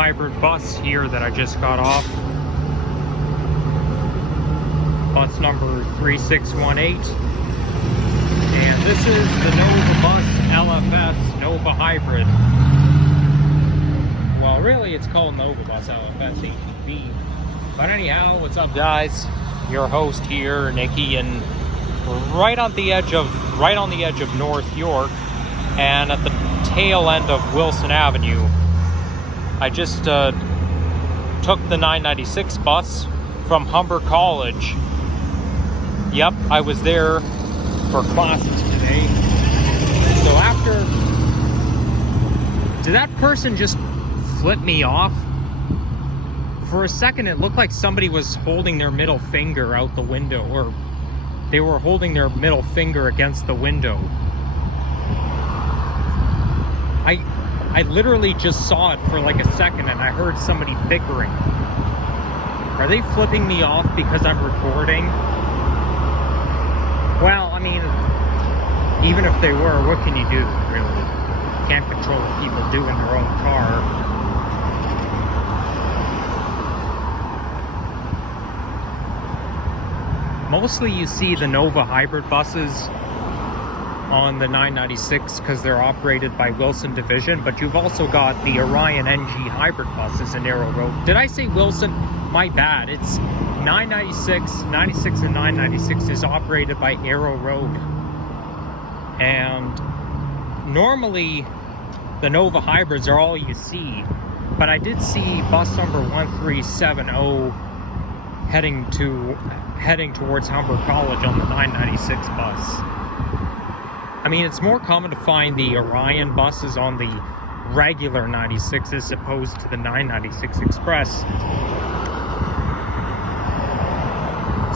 hybrid bus here that I just got off. Bus number 3618. And this is the Nova Bus LFS Nova Hybrid. Well, really it's called Nova Bus LFS ATV. But anyhow, what's up guys? Your host here, Nikki, and we're right on the edge of North York and at the tail end of Wilson Avenue. I just took the 996 bus from Humber College. Yep, I was there for classes today. So did that person just flip me off? For a second it looked like somebody was holding their middle finger out the window, or they were holding their middle finger against the window. I literally just saw it for like a second and I heard somebody bickering. Are they flipping me off because I'm recording? Well, I mean, even if they were, what can you do, really? You can't control what people do in their own car. Mostly you see the Nova hybrid buses on the 996 because they're operated by Wilson Division, but you've also got the Orion NG hybrid buses in Arrow Road. Did I say Wilson? My bad. It's 996, 96 and 996 is operated by Arrow Road. And normally the Nova hybrids are all you see, but I did see bus number 1370 heading towards Humber College on the 996 bus. I mean, it's more common to find the Orion buses on the regular 96 as opposed to the 996 Express.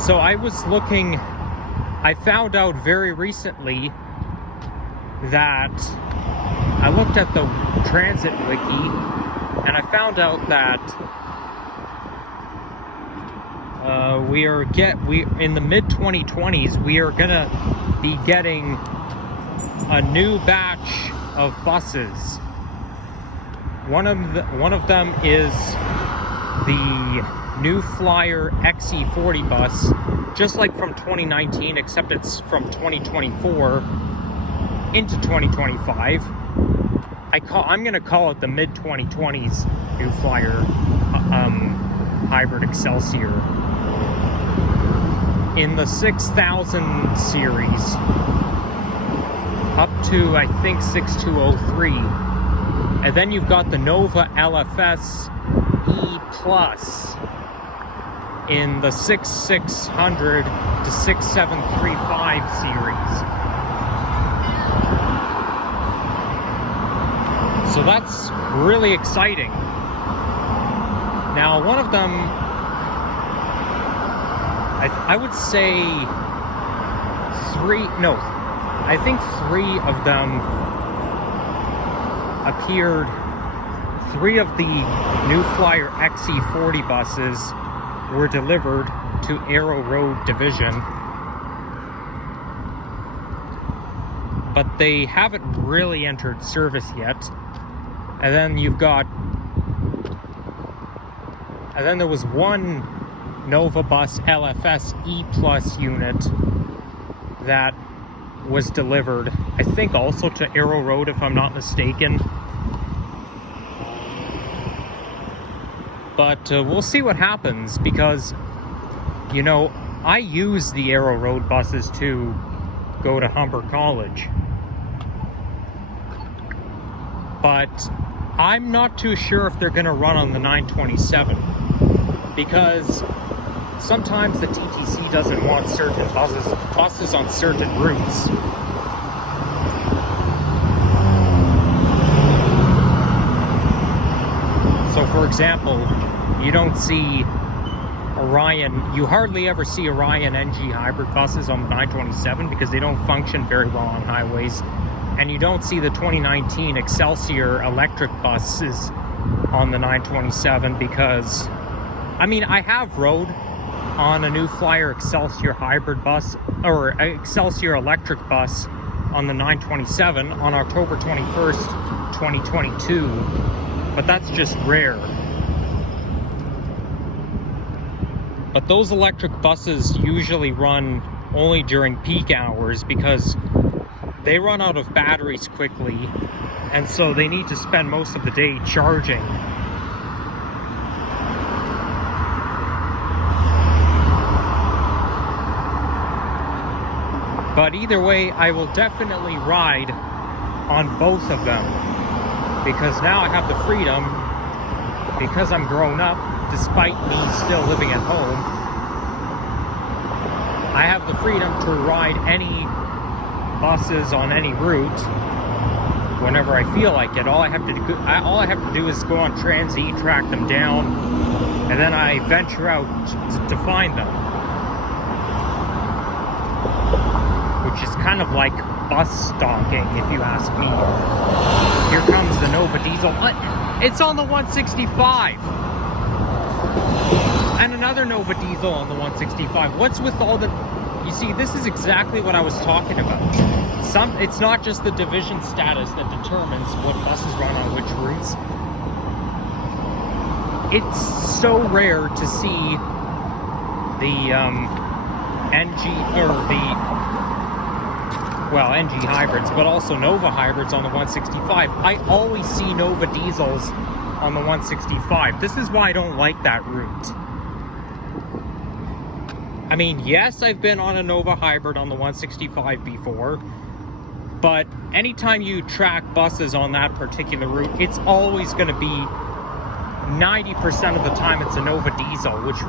So I was looking, I found out very recently that I looked at the transit wiki and I found out that we in the mid-2020s we are gonna be getting a new batch of buses. One of them is the New Flyer XE40 bus, just like from 2019, except it's from 2024 into 2025. I'm gonna call it the mid-2020s New Flyer hybrid Excelsior. In the 6000 series, up to I think 6203, and then you've got the Nova LFS E Plus in the 6600 to 6735 series. So that's really exciting. Now one of them, I would say I think three of them appeared. Three of the New Flyer XE40 buses were delivered to Arrow Road Division, but they haven't really entered service yet. And then there was one Nova Bus LFS E Plus unit that was delivered, I think also to Arrow Road if I'm not mistaken. But we'll see what happens, because, you know, I use the Arrow Road buses to go to Humber College. But I'm not too sure if they're going to run on the 927, because sometimes the TTC doesn't want certain buses on certain routes. So for example, you don't see you hardly ever see Orion NG hybrid buses on the 927 because they don't function very well on highways. And you don't see the 2019 Excelsior electric buses on the 927 because, I mean, I have rode on a New Flyer Excelsior hybrid bus, or Excelsior electric bus on the 927 on October 21st, 2022. but that's just rare. But those electric buses usually run only during peak hours because they run out of batteries quickly, and so they need to spend most of the day charging. But either way, I will definitely ride on both of them, because now I have the freedom, because I'm grown up, despite me still living at home, I have the freedom to ride any buses on any route whenever I feel like it. All I have to do is go on Transy, track them down, and then I venture out to find them. Which is kind of like bus stalking, if you ask me. Here comes the Nova Diesel. It's on the 165. And another Nova Diesel on the 165. What's with all the... You see, this is exactly what I was talking about. It's not just the division status that determines what buses run on which routes. It's so rare to see the NG hybrids, but also Nova hybrids on the 165. I always see Nova diesels on the 165. This is why I don't like that route. I mean, yes, I've been on a Nova hybrid on the 165 before, but anytime you track buses on that particular route, it's always going to be 90% of the time it's a Nova diesel, which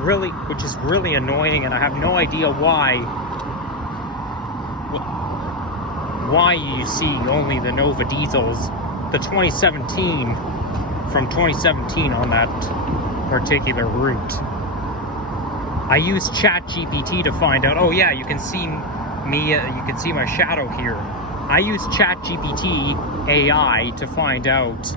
is really annoying, and I have no idea why you see only the Nova diesels, the 2017 from 2017 on that particular route. I used ChatGPT to find out. Oh yeah, you can see me. You can see my shadow here. I used ChatGPT AI to find out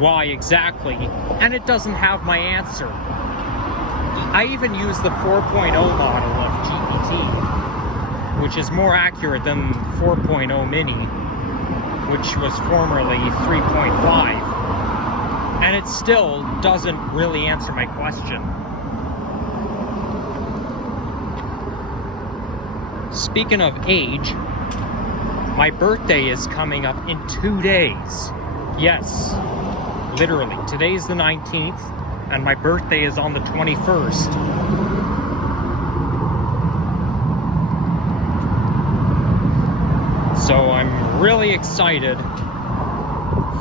why exactly, and it doesn't have my answer. I even used the 4.0 model of GPT, which is more accurate than 4.0 mini, which was formerly 3.5, and it still doesn't really answer my question. Speaking of age, my birthday is coming up in 2 days. Yes, literally. Today's the 19th, and my birthday is on the 21st. So I'm really excited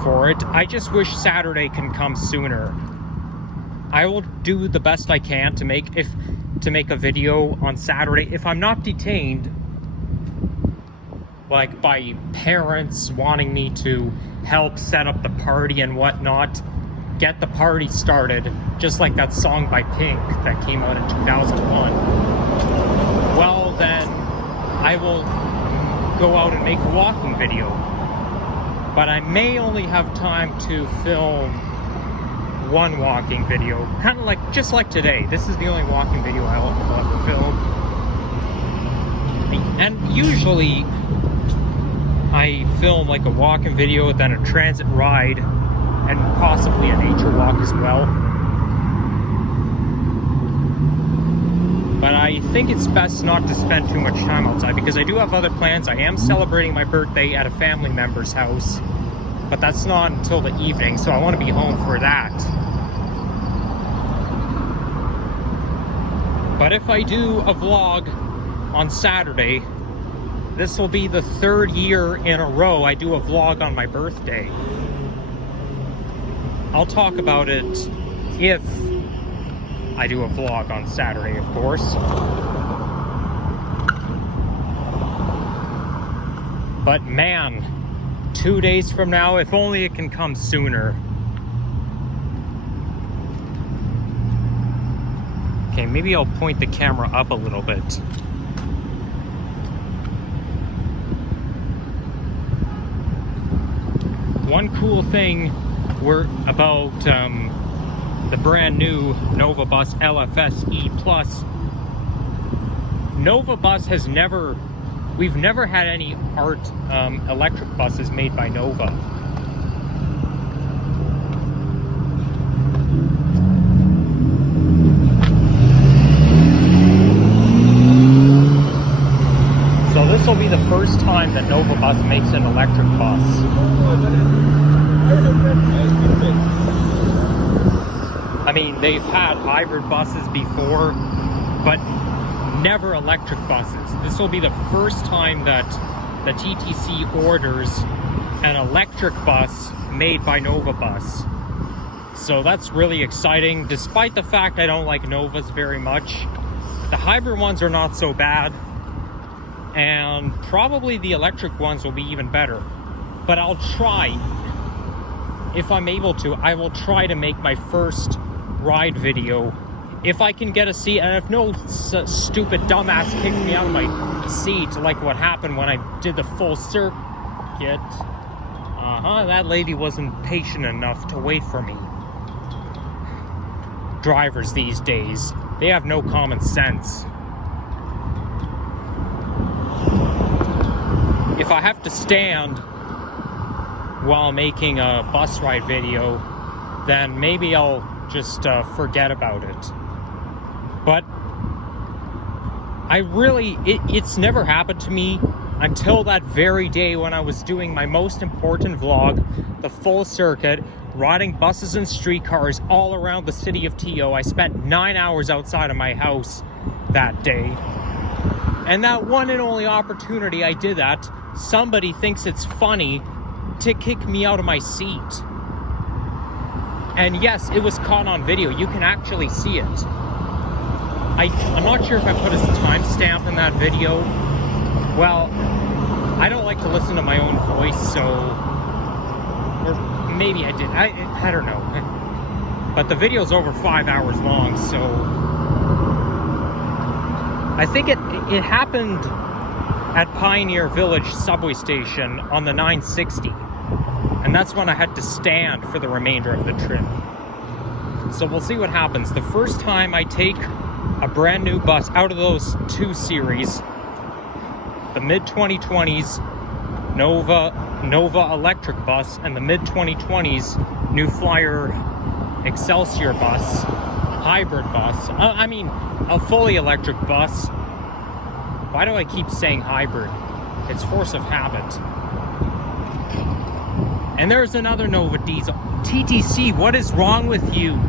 for it. I just wish Saturday can come sooner. I will do the best I can to make a video on Saturday if I'm not detained, like by parents wanting me to help set up the party and whatnot, get the party started, just like that song by Pink that came out in 2001. Well, then I will go out and make a walking video, but I may only have time to film one walking video, kind of like just like today. This is the only walking video I'll ever film, and usually I film like a walking video, then a transit ride, and possibly a nature walk as well. But I think it's best not to spend too much time outside, because I do have other plans. I am celebrating my birthday at a family member's house, but that's not until the evening, so I want to be home for that. But if I do a vlog on Saturday, this will be the 3rd year in a row I do a vlog on my birthday. I'll talk about it if I do a vlog on Saturday, of course. But man, 2 days from now, if only it can come sooner. Okay, maybe I'll point the camera up a little bit. One cool thing about the brand new Nova Bus LFS E Plus. Nova Bus we've never had any electric buses made by Nova. will be the first time that Nova Bus makes an electric bus. I mean, they've had hybrid buses before, but never electric buses. This will be the first time that the TTC orders an electric bus made by Nova Bus. So that's really exciting, despite the fact I don't like Novas very much. The hybrid ones are not so bad, and probably the electric ones will be even better. But I'll try, if I'm able to, I will try to make my first ride video if I can get a seat, and if no stupid dumbass kicks me out of my seat like what happened when I did the full circuit. That lady wasn't patient enough to wait for me. Drivers these days, they have no common sense. If I have to stand while making a bus ride video, then maybe I'll just forget about it. But it's never happened to me until that very day when I was doing my most important vlog, the full circuit, riding buses and streetcars all around the city of TO. I spent 9 hours outside of my house that day. And that one and only opportunity I did that, somebody thinks it's funny to kick me out of my seat. And yes, it was caught on video. You can actually see it. I'm not sure if I put a timestamp in that video. Well, I don't like to listen to my own voice, so... Or maybe I did. I don't know. But the video's over 5 hours long, so... I think it happened at Pioneer Village subway station on the 960. And that's when I had to stand for the remainder of the trip. So we'll see what happens. The first time I take a brand new bus out of those two series, the mid-2020s Nova electric bus and the mid-2020s New Flyer Excelsior bus, hybrid bus, I mean a fully electric bus. Why do I keep saying hybrid? It's force of habit. And there's another Nova diesel. TTC, what is wrong with you?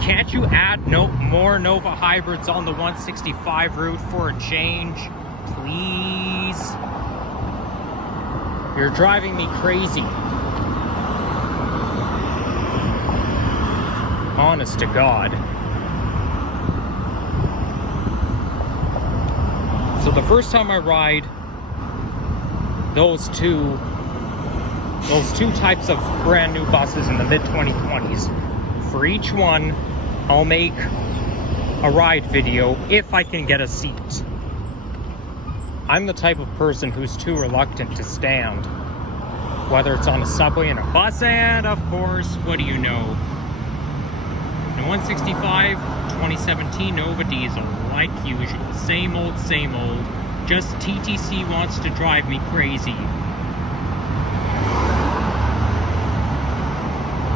Can't you add more Nova hybrids on the 165 route for a change? Please? You're driving me crazy. Honest to God. So the first time I ride those two types of brand new buses in the mid-2020s, for each one, I'll make a ride video if I can get a seat. I'm the type of person who's too reluctant to stand, whether it's on a subway and a bus, and of course, what do you know? The 165 2017 Nova diesel, like usual, same old, just TTC wants to drive me crazy.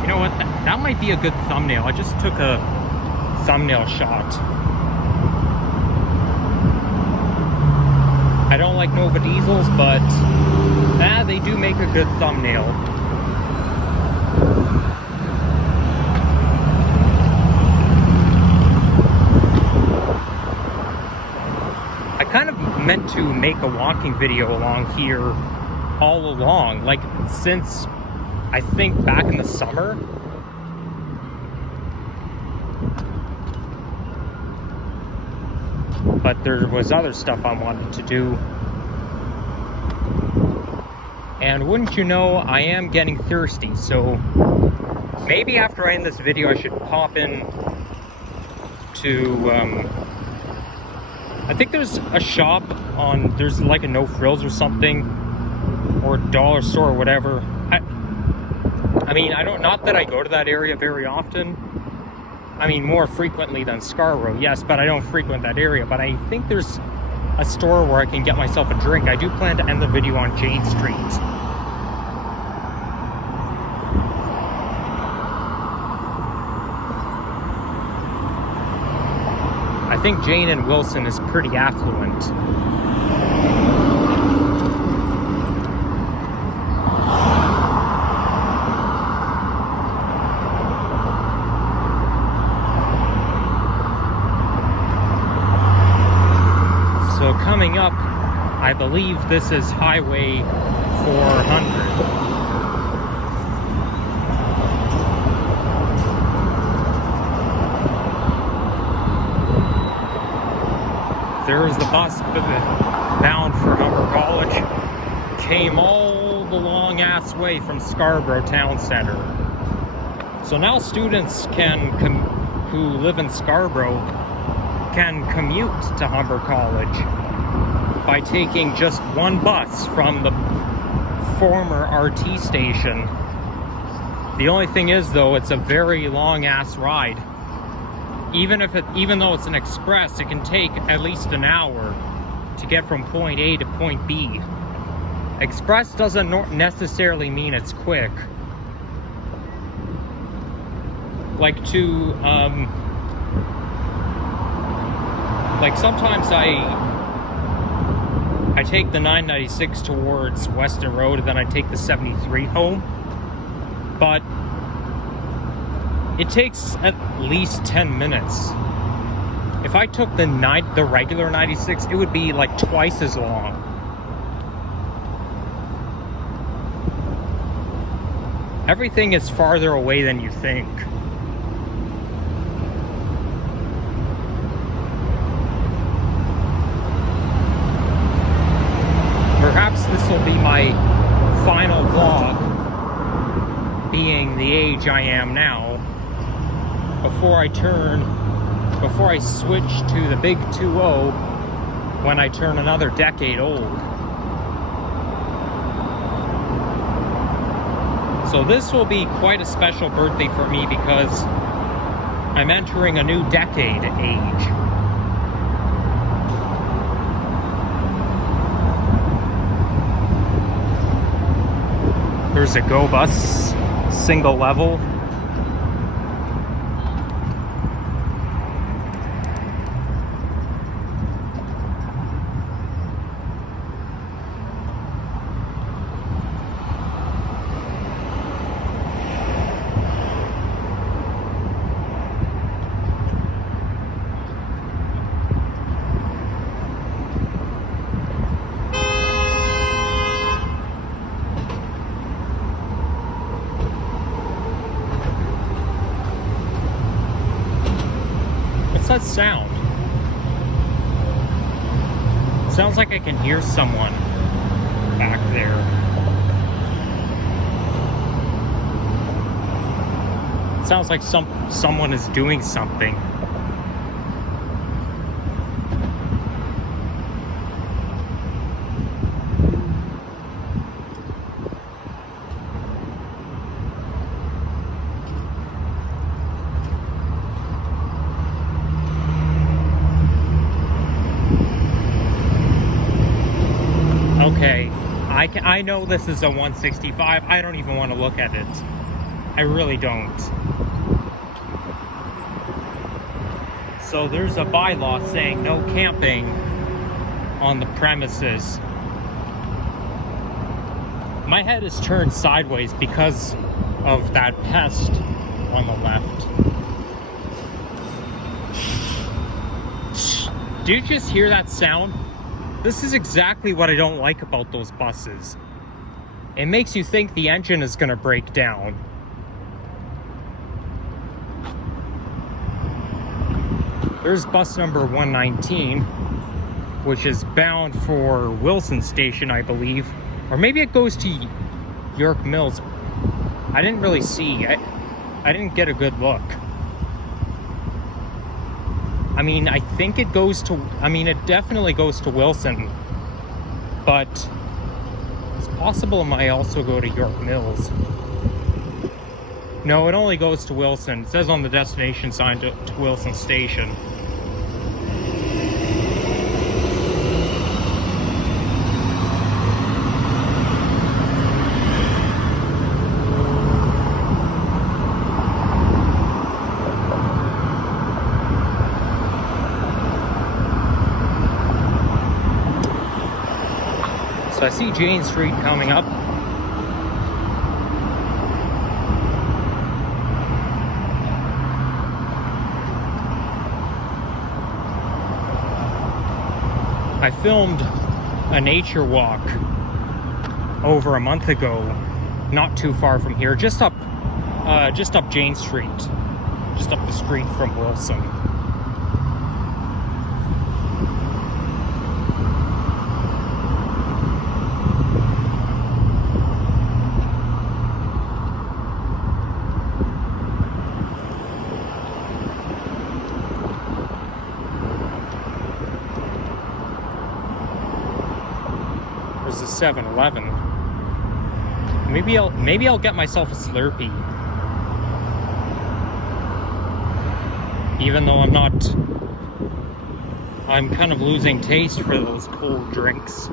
You know what, that might be a good thumbnail. I just took a thumbnail shot. I don't like Nova diesels, but they do make a good thumbnail. I kind of meant to make a walking video along here all along, like since I think back in the summer. But there was other stuff I wanted to do. And wouldn't you know, I am getting thirsty, so maybe after I end this video I should pop in to I think there's a shop there's like a No Frills or something, or dollar store or whatever. I mean, not that I go to that area very often. I mean, more frequently than Scarborough, yes, but I don't frequent that area. But I think there's a store where I can get myself a drink. I do plan to end the video on Jane Street. I think Jane and Wilson is pretty affluent. I believe this is Highway 400. There's the bus bound for Humber College. Came all the long ass way from Scarborough Town Center. So now students who live in Scarborough can commute to Humber College by taking just one bus from the former RT station. The only thing is, though, it's a very long ass ride. Even though it's an express, it can take at least an hour to get from point A to point B. Express doesn't necessarily mean it's quick. Like sometimes I take the 996 towards Weston Road, and then I take the 73 home. But it takes at least 10 minutes. If I took the regular 96, it would be like twice as long. Everything is farther away than you think. Perhaps this will be my final vlog, being the age I am now, before I switch to the big 2-0 when I turn another decade old. So this will be quite a special birthday for me because I'm entering a new decade age. There's a Go Bus, single level. What's that sound? Sounds like I can hear someone back there. Sounds like someone is doing something. Okay, I know this is a 165. I don't even want to look at it. I really don't. So there's a bylaw saying no camping on the premises. My head is turned sideways because of that pest on the left. Do you just hear that sound? This is exactly what I don't like about those buses. It makes you think the engine is going to break down. There's bus number 119, which is bound for Wilson Station, I believe. Or maybe it goes to York Mills. I didn't really see. I didn't get a good look. I mean, I think it goes to, it definitely goes to Wilson, but it's possible it might also go to York Mills. No, it only goes to Wilson. It says on the destination sign to Wilson Station. So I see Jane Street coming up. I filmed a nature walk over a month ago, not too far from here, just up Jane Street, just up the street from Wilson. There's a 7-Eleven. Maybe I'll get myself a Slurpee. Even though I'm kind of losing taste for those cold drinks.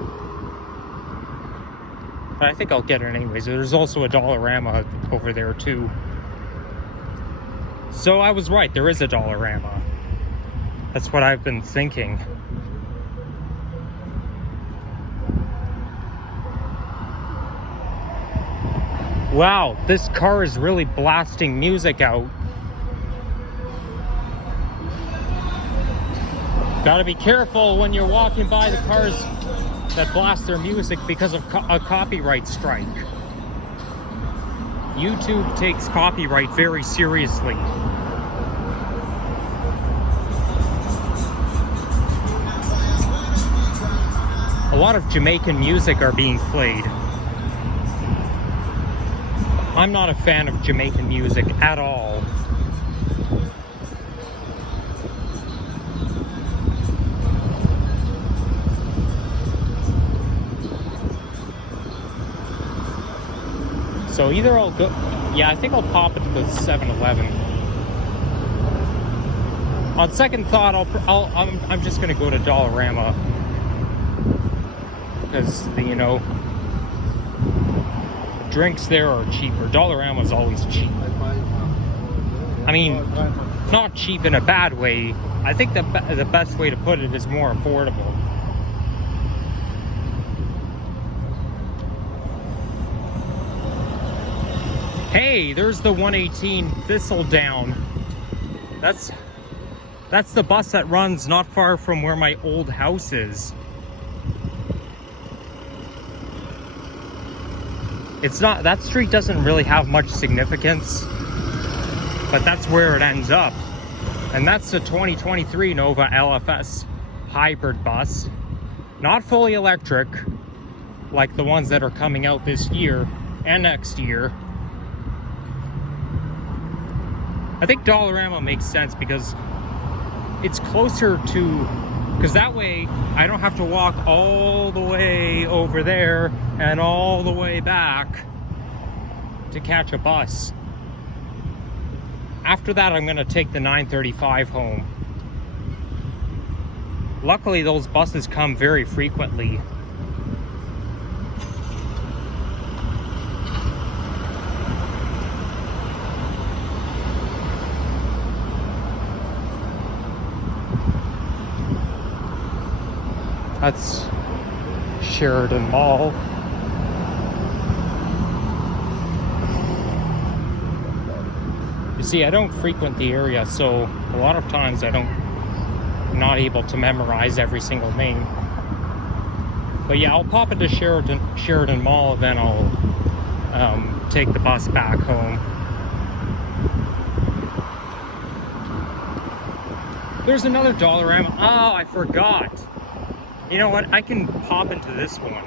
But I think I'll get it anyways. There's also a Dollarama over there too. So I was right, there is a Dollarama. That's what I've been thinking. Wow, this car is really blasting music out. Gotta be careful when you're walking by the cars that blast their music because of a copyright strike. YouTube takes copyright very seriously. A lot of Jamaican music are being played. I'm not a fan of Jamaican music at all. So either I'll go, yeah, I think I'll pop into the 7-Eleven. On second thought, I'm just gonna go to Dollarama because drinks there are cheaper. Dollarama is always cheap. I mean, not cheap in a bad way. I think the best way to put it is more affordable. Hey, there's the 118 Thistledown. That's the bus that runs not far from where my old house is. It's not, that street doesn't really have much significance, but that's where it ends up. And that's the 2023 Nova LFS hybrid bus. Not fully electric, like the ones that are coming out this year and next year. I think Dollarama makes sense because it's closer to, because that way I don't have to walk all the way over there and all the way back to catch a bus. After that, I'm going to take the 9:35 home. Luckily, those buses come very frequently. That's Sheridan Mall. You see, I don't frequent the area, so a lot of times I'm not able to memorize every single name. But yeah, I'll pop into Sheridan Mall, then I'll take the bus back home. There's another Dollarama. Oh, I forgot. You know what? I can pop into this one.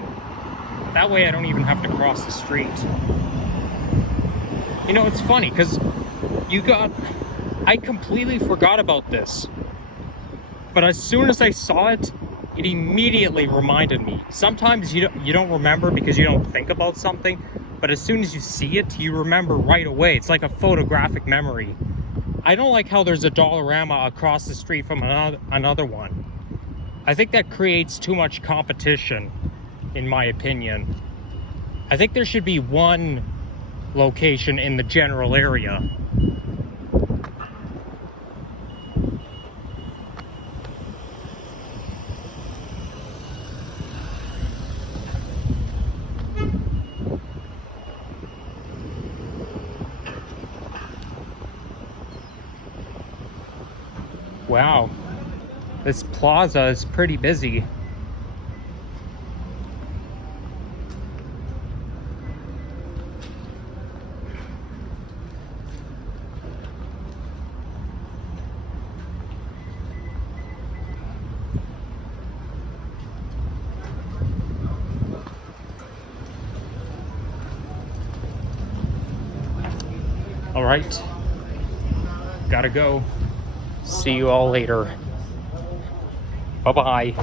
That way I don't even have to cross the street. You know, it's funny because I completely forgot about this. But as soon as I saw it, it immediately reminded me. Sometimes you don't remember because you don't think about something, but as soon as you see it, you remember right away. It's like a photographic memory. I don't like how there's a Dollarama across the street from another one. I think that creates too much competition, in my opinion. I think there should be one location in the general area. Wow. This plaza is pretty busy. All right, gotta go. See you all later. Bye-bye.